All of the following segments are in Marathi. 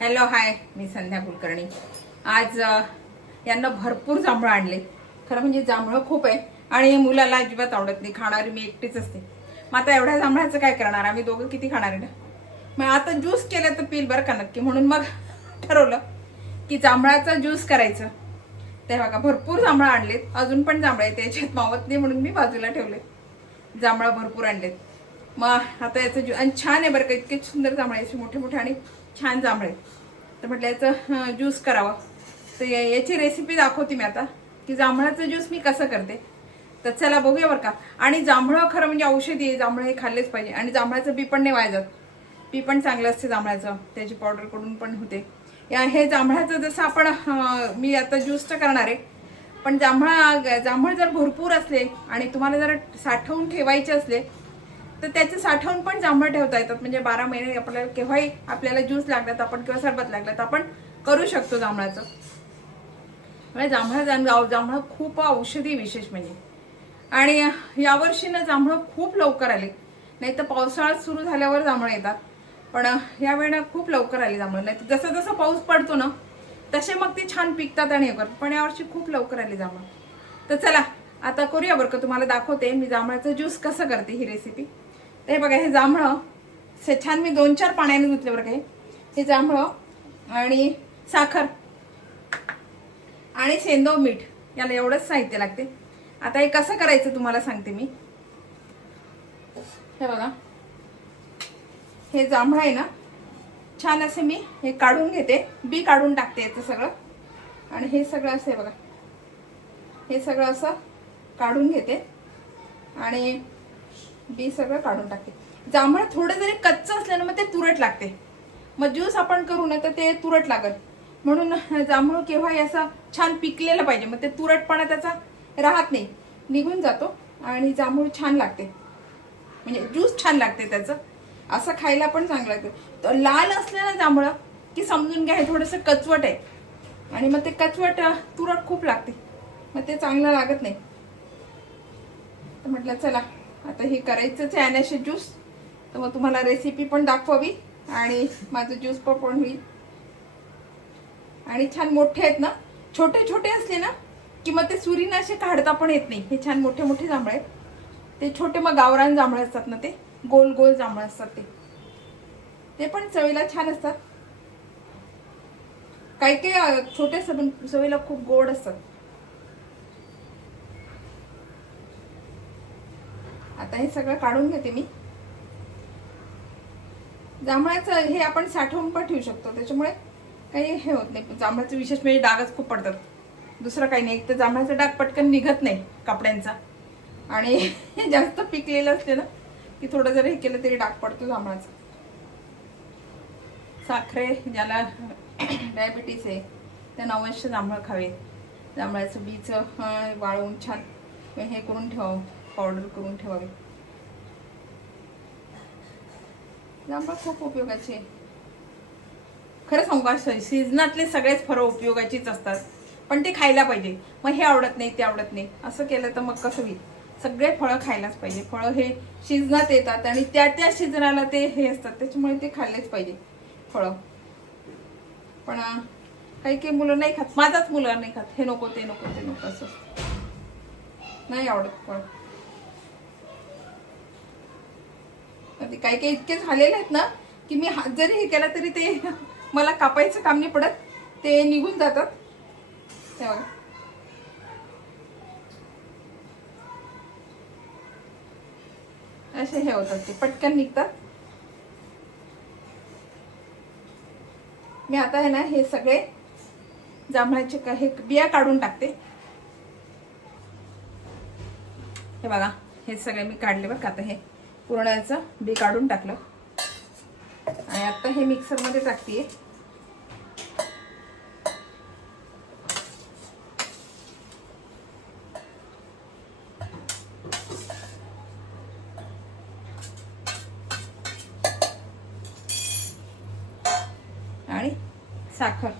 हॅलो हाय, मी संध्या कुलकर्णी। आज यांना भरपूर जांभळं आणले। खरं म्हणजे जांभळं खूप आहे आणि मुलाला अजिबात आवडत नाही, खाणारी मी एकटीच असते। मग आता एवढ्या जांभळाचं काय करणार, आम्ही दोघं किती खाणार आहे ना। मग आता ज्यूस केलं तर पील बरं का नक्की, म्हणून मग ठरवलं की जांभळाचा ज्यूस करायचं। ते बघा भरपूर जांभळं आणलेत, अजून पण जांभळं आहेत, त्याच्यात मावत नाही म्हणून मी बाजूला ठेवले। जांभळं भरपूर आणलेत, मग आता याचं आणि छान आहे बरं का, इतके सुंदर जांभळे, मोठे मोठे आणि छान जांभळे। तर म्हटलं याचं ज्यूस करावा, तर याची रेसिपी दाखवते मी आता की जांभळाचं ज्यूस मी कसं करते। तर चला बघूया बरं का। आणि जांभळं खरं म्हणजे औषधी आहे, जांभळं हे खाल्लेच पाहिजे। आणि जांभळाचं बी पण नाही वाया जात, बी पण चांगलं असते जांभळाचं, त्याची पावडर करून पण होते। हे जांभळाचं जसं आपण मी आता ज्यूस तर करणार आहे, पण जांभळ जर भरपूर असले आणि तुम्हाला जर साठवून ठेवायचे असले तर त्याचे साठवून पण जांभळ ठेवता येतात। म्हणजे 12 महिने आपल्याला केव्हाही आपल्याला ज्यूस लागतात आपण किंवा सरबत लागलं तर आपण करू शकतो जांभळाचं। म्हणजे जांभळं खूप औषधी विशेष म्हणजे। आणि यावर्षी ना जांभळं खूप लवकर आले, नाही तर पावसाळा सुरू झाल्यावर जांभळं येतात, पण या वेळेला खूप लवकर आले जांभळं। नाही तर जसं जसं पाऊस पडतो ना तसे मग ते छान पिकतात आणि हे करतात, पण यावर्षी खूप लवकर आले जांभळं। तर चला आता करूया बरं का, तुम्हाला दाखवते मी जांभळाचं ज्यूस कसं करते ही रेसिपी। हे बघा, हे जांभळं छान मी 2-4 पाण्याने धुतले बरं का। हे जांभळं आणि साखर आणि सेंदव मीठ, याला एवढंच साहित्य लागते। आता हे कसं करायचं तुम्हाला सांगते मी। हे बघा, हे जांभळं आहे ना, छान असे मी हे काढून घेते, बी काढून टाकते याचं सगळं। आणि हे सगळं असं बघा, हे सगळं असं काढून घेते आणि बी सगळं काढून टाकते। जांभळ थोडं जरी कच्चं असलं ना मग ते तुरट लागते, मग ज्यूस आपण करू ना तर ते तुरट लागत, म्हणून जांभळ केव्हाही असं छान पिकलेलं पाहिजे, मग ते तुरटपणा त्याचा राहत नाही, निघून जातो आणि जांभूळ छान लागते, म्हणजे ज्यूस छान लागते त्याचं, असं खायला पण चांगलं लागतं। तर लाल असलं ना जांभळं की समजून घ्या हे थोडंसं कचवट आहे, आणि मग ते कचवट तुरट खूप लागते, मग ते चांगलं लागत नाही। तर म्हटलं चला आता हे करायचंच आहे अनाशे ज्यूस, तर मग तुम्हाला रेसिपी पण दाखवावी आणि माझं ज्यूस पण होईल। आणि छान मोठे आहेत ना, छोटे छोटे असले ना की मग ते सुरीने असे काढता पण येत नाही। हे छान मोठे मोठे जांभळे आहेत, ते छोटे मग गावरान जांभळे असतात ना, ते गोल गोल जांभळे असतात, ते पण चवीला छान असतात। काही काही छोटे चवीला खूप गोड असतात। आता हे सगळं काढून घेते मी। जांभळाचं हे आपण साठवून पण ठेवू शकतो, त्याच्यामुळे काही हे होत नाही। जांभळाचं विशेष म्हणजे डागच खूप पडतात, दुसरं काही नाही। एक तर जांभळाचा डाग पटकन निघत नाही कपड्यांचा, आणि जास्त पिकलेलं असते ना की थोडं जर हे केलं तरी डाग पडतो जांभळाचा। साखरे ज्याला डायबिटीस आहे त्यांना अवश्य जांभळं खावे। जांभळाचं बीचं वाळवून छान हे करून ठेवावं, पावडर करून ठेवावी। जांभळं खूप उपयोगाचे आहे, खरं सांगू का, सीझनातले सगळेच फळं उपयोगाचीच असतात, पण ते खायला पाहिजे। मग हे आवडत नाही ते आवडत नाही असं केलं तर मग कसं होईल। सगळे फळं खायलाच पाहिजे, फळं हे सीझनात येतात आणि त्या त्या सीझनाला ते हे असतात, त्याच्यामुळे ते खाल्लेच पाहिजे फळं। पण काही काही मुलं नाही खात, माझाच मुलं नाही खात, हे नको ते नको ते नको असं नाही आवडत फळ। काही काही इतके झालेले आहेत ना की मी हात जरी हे केला तरी ते मला कापायचं काम नाही पडत, ते निघून जातात। तेव्हा असे हे होतात, ते पटकन निघतात। मी आता आहे ना हे सगळे जांभळाचे हे बिया काढून टाकते। हे बघा, हे सगळे मी काढले बघ, आता हे पूर्ण याचं बी काढून टाकलं आणि आता हे मिक्सर मध्ये टाकते। आणि साखर,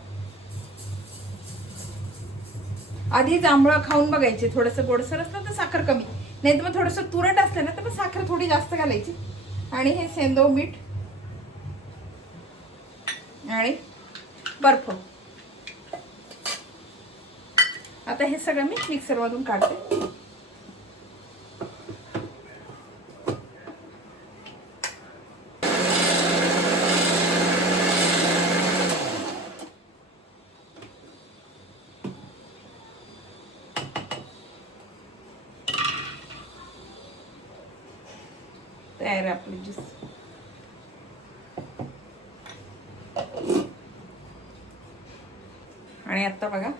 आधी जांभळं खाऊन बघायचे, थोडंसं गोडसर असलं तर साखर कमी, नाही तर मग थोडंसं तुरट असलं ना तर मग साखर थोडी जास्त घालायची। आणि हे सेंदव मीठ आणि बर्फ. आता हे सगळं मी मिक्सरमधून काढते. तयार आहे आपली ज्यूस. आणि आता बघा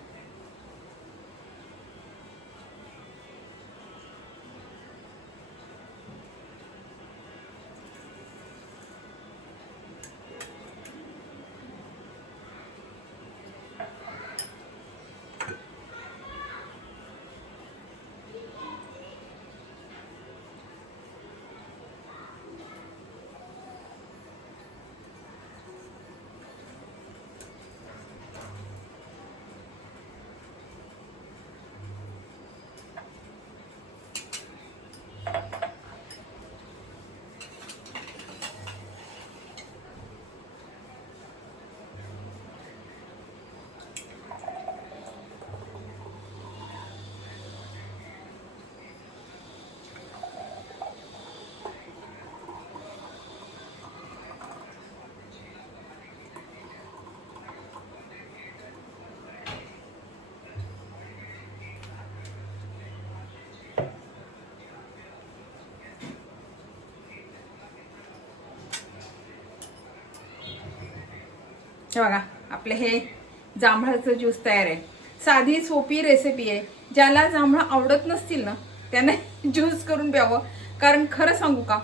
हे बघा आपले हे जांभळाचं ज्यूस तयार आहे. साधी सोपी रेसिपी आहे. ज्याला जांभळं आवडत नसतील ना त्याने ज्यूस करून प्यावं. कारण खरं सांगू का,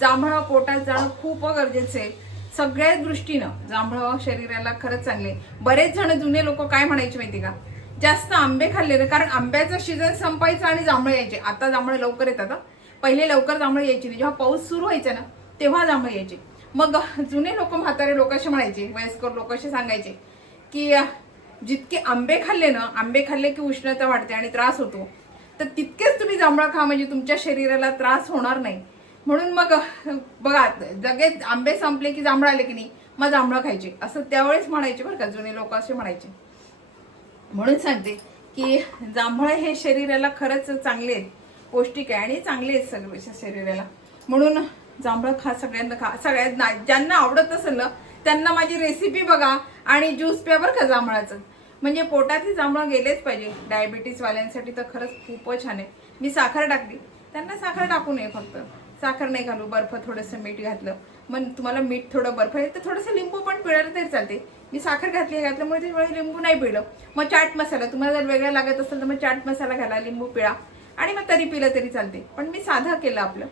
जांभळं पोटात जाणं खूप गरजेचं आहे. सगळ्याच दृष्टीनं जांभळं शरीराला खरंच चांगले. बरेच जण जुने लोक काय म्हणायचे माहिती का, जास्त आंबे खाल्ले ना, कारण आंब्याचं सीझन संपायचं आणि जांभळे यायचे. आता जांभळे लवकर येतात. पहिले लवकर जांभळे यायची नाही. जेव्हा पाऊस सुरू व्हायचा ना तेव्हा जांभळे यायचे. मग जुने लोक, म्हातारे लोक असे म्हणायचे, वयस्कर लोक असे सांगायचे की जितके आंबे खाल्ले ना, आंबे खाल्ले की उष्णता वाढते आणि त्रास होतो, तर तितकेच तुम्ही जांभळं खा म्हणजे तुमच्या शरीराला त्रास होणार नाही. म्हणून मग बघा, जगेत आंबे संपले की जांभळं आले की नाही मग जांभळं खायचे, असं त्यावेळेस म्हणायचे बरं का, जुने लोक असे म्हणायचे. म्हणून सांगते की जांभळं हे शरीराला खरंच चांगले आहेत, पौष्टिक आहे आणि चांगले आहेत सगळ्या शरीराला. म्हणून जांभळं खा, सगळ्यांना खा. सगळ्यांना ज्यांना आवडत असेल ना त्यांना माझी रेसिपी बघा आणि ज्यूस प्या बरं का जांभळाचं. म्हणजे पोटातही जांभळं गेलेच पाहिजे. डायबिटीस वाल्यांसाठी तर खरंच खूपच छान आहे. मी साखर टाकली, त्यांना साखर टाकू नये, फक्त साखर नाही घालू, बर्फ थोडंसं मीठ घातलं. मग तुम्हाला मीठ थोडं बर्फ आहे तर थोडंसं लिंबू पण पिळलं तरी चालते. मी साखर घातल्यामुळे त्यामुळे लिंबू नाही पिळलं. मग चाट मसाला तुम्हाला जर वेगळा लागत असेल तर मग चाट मसाला घाला, लिंबू पिळा आणि मग तरी पिलं तरी चालते. पण मी साधं केलं आपलं.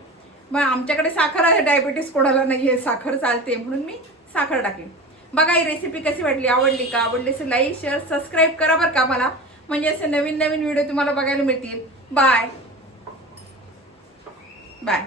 मग आमच्याकडे साखर आहे, डायबिटीस कोणाला नाहीये, साखर चालते म्हणून मी साखर टाकली. बघा ही रेसिपी कशी वाटली, आवडली का? आवडली असेल लाईक शेअर सबस्क्राईब करा बरं का मला, म्हणजे असे नवीन नवीन व्हिडिओ तुम्हाला बघायला मिळतील. Bye bye.